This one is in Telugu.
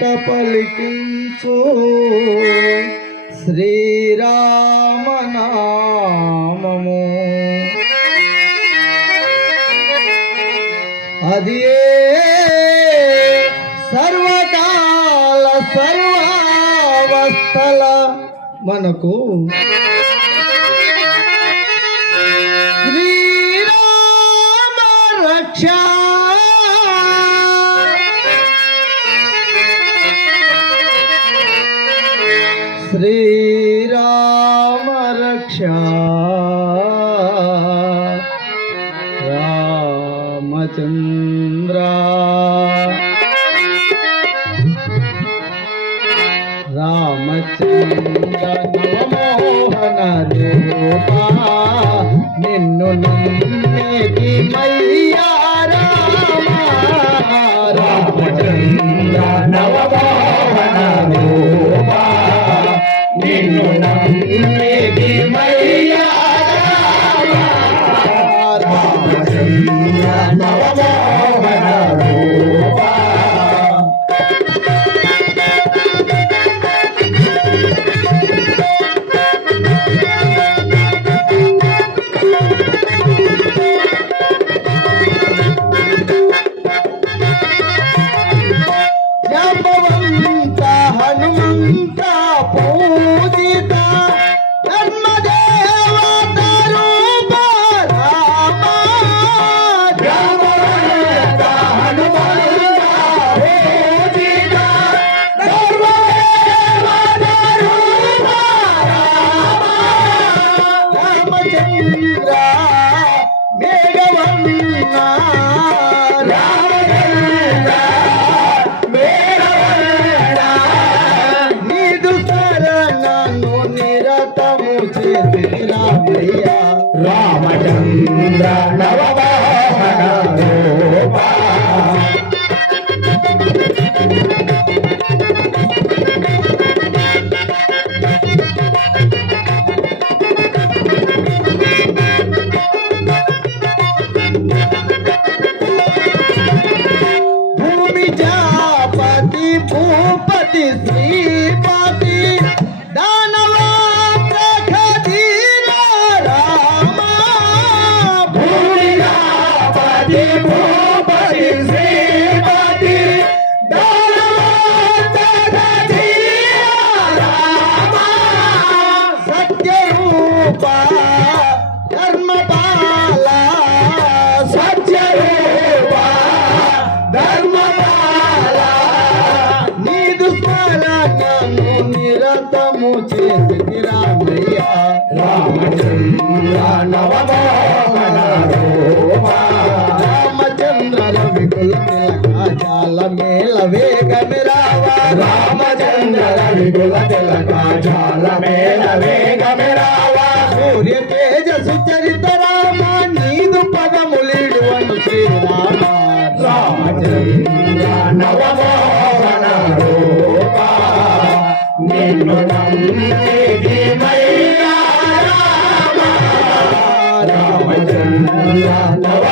మాట పలికించు శ్రీరామనామము అది సర్వకాల సర్వావస్థల మనకు శ్రీరామ రక్ష శ్రీరామ రక్ష రామచంద్ర రామచంద్ర నవమోహన రూపా నిన్ను నమ్మేది మయ్యా రామ రామచంద్ర నవమోహన రూపా నిన్ను నమ్మేది మయ్యా రామచంద్ర నవమోహన రూపా జాంబవంత హనుమంత పూజిత ధర్మదేవత రూప రామ జాంబవంత హనుమంత పూజిత ధర్మదేవత రూప రామ రామచంద్ర మేఘవర్ణ రామచంద్ర నవమోహన రూపా భూమి జాపతి భూపతి శ్రీపతి నిరతము చేసి రామయ్య రామచంద్ర నవమోహన రూపా రామచంద్ర రవికుల తిలక జాల మేల వేగమి రావా రామచంద్ర రవికుల తిలక జాల మేల వేగమి రావా సూర్య తేజసు చరిత రామ నీదు పదములిడు అను శ్రీరామ రామచంద్ర నవమోహన రూపా నిన్ను నమ్మేది మయ్యా రామ రామచంద్ర నవ